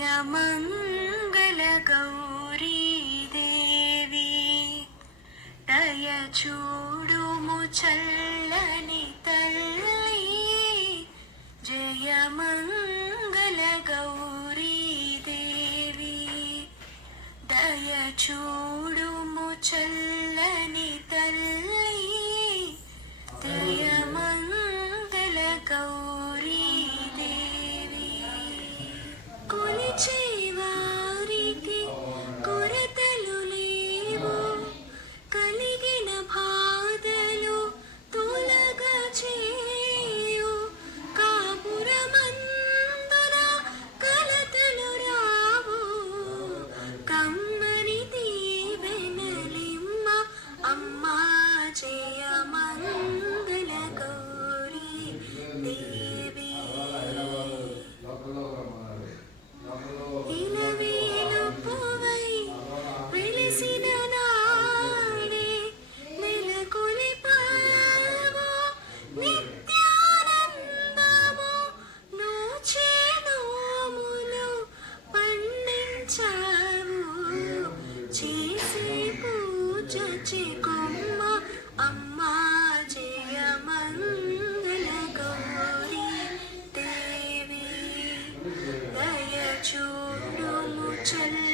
జయ మంగళ దయ చూడుము చల్లని తల్లి జయ మంగళ గౌరీ దయ చూడుము చల్లని తల్లి చాచి కొమ్మ అమ్మ జయమంగళ గౌరీ దేవి దయచూడుము చల్ల